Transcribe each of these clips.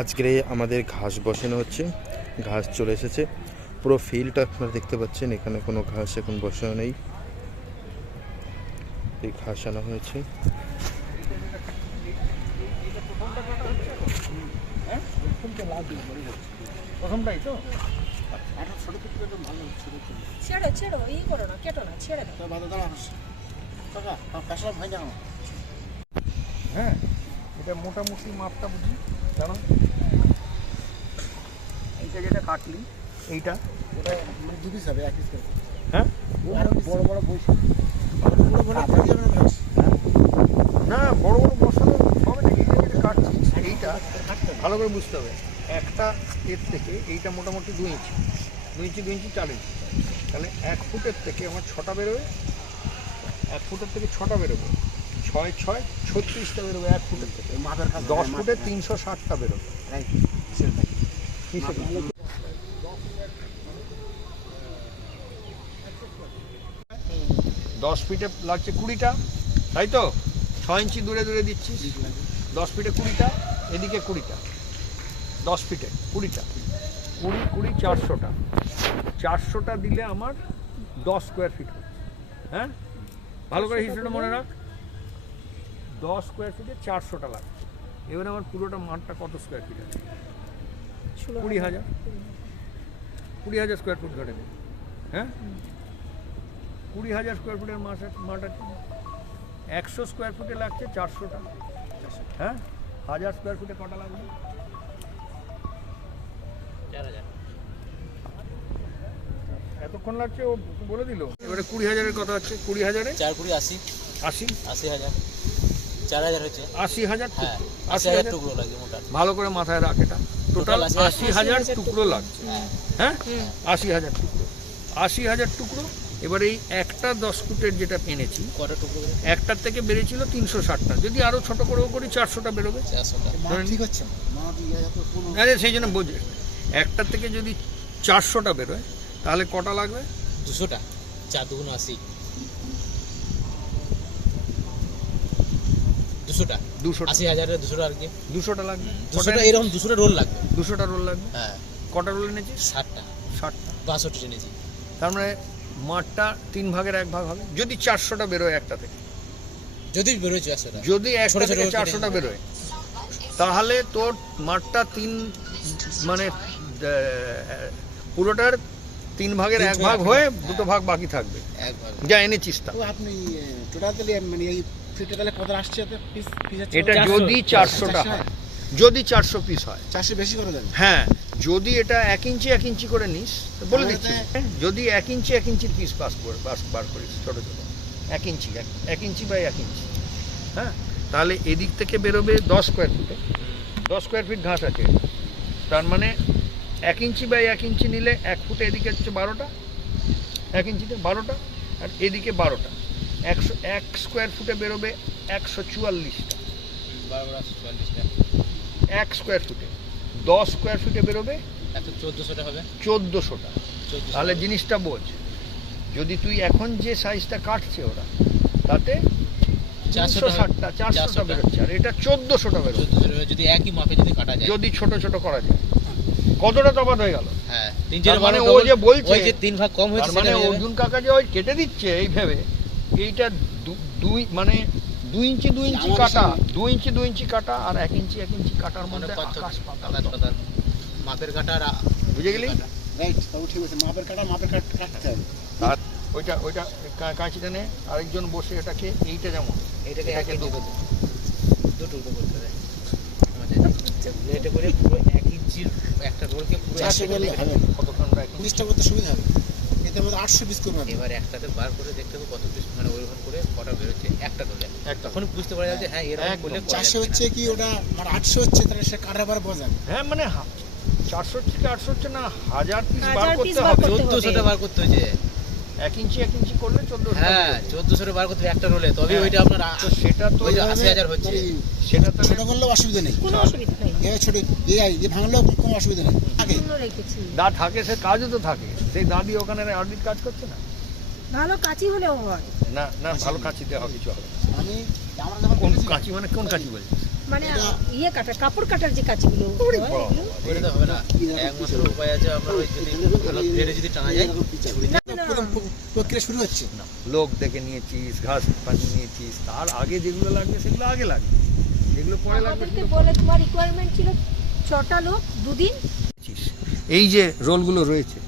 আজকে আমাদের ঘাস বসানো হচ্ছে, ঘাস চলে এসেছে। পুরো ফিল্ডটা আপনারা দেখতে পাচ্ছেন, এখানে কোনো ঘাস এখন বসানো নেই। এই ঘাস আনা হয়েছে। প্রথমটাই তো হ্যাঁ, এটা মোটামুটি মাপটা বুঝি জানো। এইটা যেটা কাটলি এইটা দুপিস হবে এক পিস করে। হ্যাঁ বড় বড় বসে না বড় বড় বসানো হবে না। এইটা যেটা কাটছি এইটা ভালো করে বুঝতে হবে। একটা এর থেকে এইটা মোটামুটি 2 ইঞ্চি 4 ইঞ্চি, তাহলে 1 ফুটের থেকে আমার 6টা বেরোবে। 1 ফুটের থেকে 6টা বেরোবে, 6 6 36টা বেরোবে 1 ফুটের থেকে। 10 ফুটে 360টা বেরোবে। 10 ফিটে লাগছে 20টা, তাই তো? 6 ইঞ্চি দূরে দূরে দিচ্ছি। 10 ফিটে 20টা, এদিকে 20টা। 10 ফিটে 20টা, 20 400টা। 400টা দিলে আমার 10 স্কোয়ার ফিট হচ্ছে। হ্যাঁ, ভালো করে হিসেবটা মনে রাখ। 10 স্কোয়ার ফিটে 400টা লাগছে। এবারে আমার পুরোটা মাঠটা কত স্কোয়ার ফিট আছে? 20,000 স্কোয়ার ফুট ধরে নেব। হ্যাঁ, 20,000 স্কোয়ার ফুটের মাঠ আছে। 100 স্কোয়ার ফুটে লাগছে 400টা। হ্যাঁ, 1000 স্কোয়ার ফুটে কটা লাগবে? 4,000। এতক্ষণ লাগছে ও বলে দিল। এবারে 20,000-এর কথা হচ্ছে। 20,000-এ 4 কুড়ি 80, 80,000। 4,000 হচ্ছে। 80,000। হ্যাঁ, 80,000 টুকরো লাগে মোটা। ভালো করে মাথায় রাখ এটা। টোটাল 80,000 টুকরো লাগছে। হ্যাঁ, 80,000 টুকরো। 80,000 টুকরো। এবার এই একটা 10 ফুটের যেটা এনেছি, কত টুকরো? একটার থেকে বেরিয়েছিল 360টা। যদি আরো ছোট করেও করি 400টা বেরোবে। 400টা। ঠিক হচ্ছে আরে সেই জন্য বোঝে, একটার থেকে যদি 400টা বেরোয় তাহলে কটা লাগবে? 200টা। 4 দুগুণ 80। 200টা। 80,000-এর 200টা আর কি। 200টা লাগবে। 200টা এরকম 200টা রোল লাগবে। 200টা রোল লাগবে। হ্যাঁ। কটা রোল এনেছিস? 60টা। 60টা। 62 এনেছি। তার মানে মাঠটা 3 ভাগের 1 ভাগ হবে। যদি 400টা বেরোয় একটা থেকে, যদি বেরোয় 400টা, যদি একটা থেকে 400টা বেরোয়, তাহলে তোর মাঠটা 3 মানে পুরোটার 3 ভাগের 1 ভাগ হয়ে 2 ভাগ বাকি থাকবে। এক ভাগ। যা এনেছিস তা। আপনি টোটাল তাহলে মানে এই ফিটে তাহলে কত আসছে এতে পিস আছে? এটা যদি 400টা হয়, যদি 400 পিস হয়, 400 বেশি করে দেন। হ্যাঁ, যদি এটা 1 ইঞ্চি 1 ইঞ্চি করে নিস, তো বলে দিচ্ছি, যদি 1 ইঞ্চি 1 ইঞ্চির পিস বার করিস ছোট ছোট, 1 ইঞ্চি 1 ইঞ্চি বাই 1 ইঞ্চি, হ্যাঁ, তাহলে এদিক থেকে বেরোবে 10 স্কোয়ার ফুটে। 10 স্কোয়ার ফিট ঘাস আছে, তার মানে 1 ইঞ্চি বাই 1 ইঞ্চি নিলে 1 ফুটে এদিকে হচ্ছে 12টা, 1 ইঞ্চিতে 12টা, আর এদিকে 12টা। 101 স্কোয়ার ফুটে বেরোবে 144টা। 12-44টা। 1 স্কোয়ার ফুটে 10 স্কোয়ার ফুটে বেরোবে 1400টা হবে। 1400টা। তাহলে জিনিসটা বোঝ, যদি তুই এখন যে সাইজটা কাটছে ওরা, তাতে 460টা 400টা বেরোচ্ছে, আর এটা 1400টা বেরোচ্ছে। 1400 যদি একই মাপে যদি কাটা যায়, যদি ছোট ছোট করা যায়, কতটা তফাৎ হয়ে গেল? হ্যাঁ, মানে ও যে বলছে ওই যে 3 ভাগ কম হয়েছে, মানে অর্জুন কাকা যে ওই কেটে দিচ্ছে এই ভেবে, এইটা 2 ইঞ্চি 2 ইঞ্চি কাটা, 2 ইঞ্চি 2 ইঞ্চি কাটা, আর 1 ইঞ্চি 1 ইঞ্চি কাটার মধ্যে আকাশ পাতাল। মাপের কাটা আর বুঝে গেলি? রাইট, তাও ঠিক আছে। মাপের কাটা কাটতে হবে। আর ওইটা কাঁচিটা নে, আরেকজন বসে এটাকে, এইটা যেমন এটাকে এটাকে দুটো করতে দেয় আমাদের এটা করে পুরো 1 ইঞ্চির একটা রোলকে পুরো 400 করলে হবে না। কতক্ষণটা 19টা করতে সুবিধা হবে। এতে মধ্যে 800 পিস করবে। এবার একটাতে বার করে দেখতে হবে কত পিস, মানে ওইরকম করে কটা বেরোচ্ছে একটা রোলে। তখন বুঝতে পারা যাবে যে হ্যাঁ এরকম করলে 400 হচ্ছে কি ওটা, মানে 800 হচ্ছে, তাহলে সে কাটার পরে বোঝান। হ্যাঁ, মানে 400 থেকে 800 হচ্ছে না, 1000 পিস বার করতে হবে। 1400টা বার করতে হয়েছে। 1 ইঞ্চি 1 ইঞ্চি করলে 1400। হ্যাঁ, 1400 বার করতে হবে একটা রোলে, তবে ওইটা আপনার সেটা তো ওই যে 80,000 হচ্ছে। সেটা তো ছোট করলেও অসুবিধা নেই, কোনো অসুবিধা নেই। এবার ছোট এই ভাঙলেও কোনো অসুবিধা নেই। আগে সুন্দর রেখেছি। দা থাকে, সে কাজও তো থাকে। সেই দাদি ওখানে আরবির কাজ করছে না। ভালো কাঁচি হলেও হয়। না না, ভালো কাঁচি দেওয়া কিছু হবে। আমি আমরা যখন কোন কাঁচি মানে কোন কাঁচি বলছিস? মানে ইয়ে কাটার কাপড় কাটার যে কাঁচিগুলো হয়, এগুলো? ওটা তো হবে না, একমাত্র উপায় আছে আমরা ওই যদি ভালো ব্লেডে যদি টানা যায় প্রথম প্রক্রিয়া শুরু হচ্ছে। লোক দেখে নিয়েছিস, ঘাস পানি নিয়েছিস, তার আগে যেগুলো লাগবে সেগুলো আগে লাগবে, যেগুলো পরে লাগবে আমাদেরকে বলে তোমার রিকোয়ারমেন্ট ছিল 6টা লোক 2 দিন। সেগুলো। এই যে রোলগুলো রয়েছে,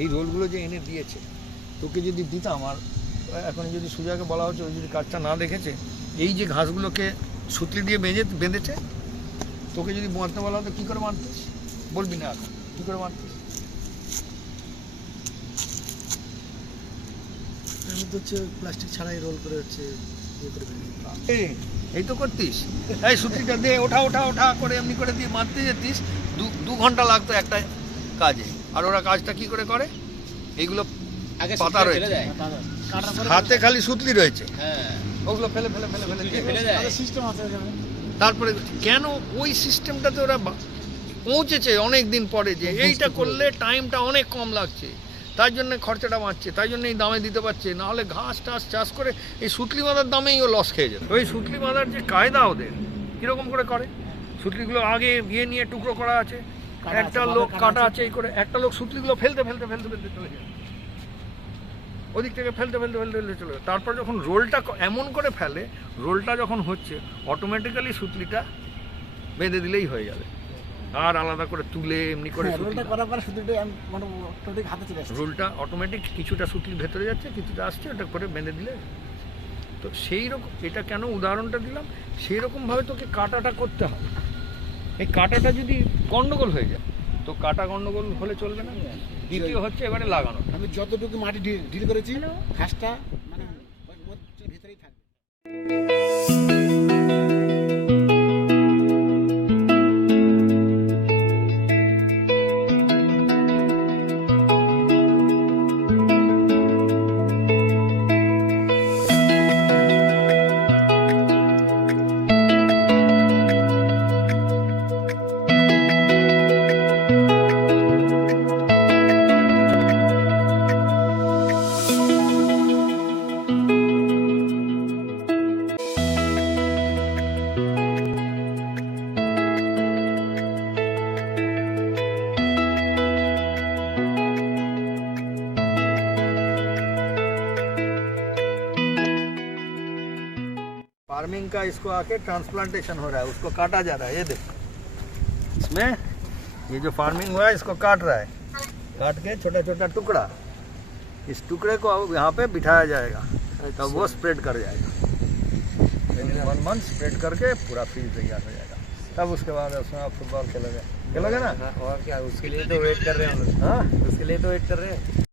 এই রোলগুলো যে এনে দিয়েছে, তোকে যদি দিতাম, আর এখন যদি সুজাকে বলা হচ্ছে, ওই যদি কাজটা না দেখেছে, এই যে ঘাসগুলোকে সুতলি দিয়ে বেঁধেছে, তোকে যদি বাঁধতে বলা হতো কী করে বাঁধতিস? বলবি না এখন কী করে বাঁধতিস? আমি তো হচ্ছে প্লাস্টিক ছাড়াই রোল করে হচ্ছে ইয়ে করে এই তো করতিস, এই সুতলিটা দিয়ে ওঠা ওঠা ওঠা করে এমনি করে দিয়ে বাঁধতে যেতিস, 2 ঘন্টা লাগতো একটা কাজে। আর ওরা কাজটা কি করে করে? এইগুলো আগে পাতা সুতলি রয়েছে, ফেলে দেয়। কাটার পরে হাতে খালি সুতলি রয়েছে, হ্যাঁ, ওগুলো ফেলে ফেলে ফেলে ফেলে দিয়ে ফেলে দেয়। সিস্টেম আছে এখানে। তারপরে কেন ওই সিস্টেমটাতে ওরা পৌঁছেছে অনেক দিন পরে, যে এইটা করলে টাইমটা অনেক কম লাগছে, তার জন্য খরচাটা বাঁচছে, তাই জন্য এই দামে দিতে পারছে। নাহলে ঘাস টাস চাষ করে এই সুতলি বাঁধার দামেই ও লস খেয়ে যেত। ওই সুতলি বাঁধার যে কায়দা ওদের কীরকম করে করে, সুতলিগুলো আগে ইয়ে নিয়ে টুকরো করা আছে, একটা লোক কাটা আছে, এই করে একটা লোক সুতলিগুলো ফেলতে ফেলতে ফেলতে ফেলতে চলে যায়, ওদিক থেকে ফেলতে ফেলতে ফেলতে ফেলতে চলে যায়। তারপর যখন রোলটা এমন করে ফেলে, রোলটা যখন হচ্ছে অটোমেটিক্যালি সুতলিটা বেঁধে দিলেই হয়ে যাবে, আর আলাদা করে তুলে এমনি করে রোলটা করার পরে শুধু মানে অটোমেটিক হাতে চলে আসছে। রোলটা অটোমেটিক কিছুটা সুতলি ভেতরে যাচ্ছে, কিছুটা আসছে, ওটা করে বেঁধে দিলে। তো সেই রকম, এটা কেন উদাহরণটা দিলাম, সেই রকমভাবে তোকে কাটাটা করতে হবে। এই কাটাটা যদি গন্ডগোল হয়ে যায়, তো কাটা গন্ডগোল হলে চলবে না। দ্বিতীয় হচ্ছে এবারে লাগানো। আমি যতটুকু মাটি ঢিল করেছি ঘাসটা মানে ওর ভিতরেই থাকবে। फार्मिंग का इसको आके ट्रांसप्लांटेशन हो रहा है, उसको काटा जा रहा है। ये देखो, इसमें ये जो फार्मिंग हुआ है इसको काट रहा है, काट के छोटा छोटा टुकड़ा, इस टुकड़े को अब यहाँ पे बिठाया जाएगा, तब वो स्प्रेड कर जाएगा। 1 मंथ स्प्रेड करके पूरा फील्ड तैयार हो जाएगा, तब उसके बाद उसमें आप फुटबॉल खेलोगे ना। और क्या, उसके लिए तो वेट कर रहे हैं हम लोग। हाँ, उसके लिए तो वेट कर रहे हैं।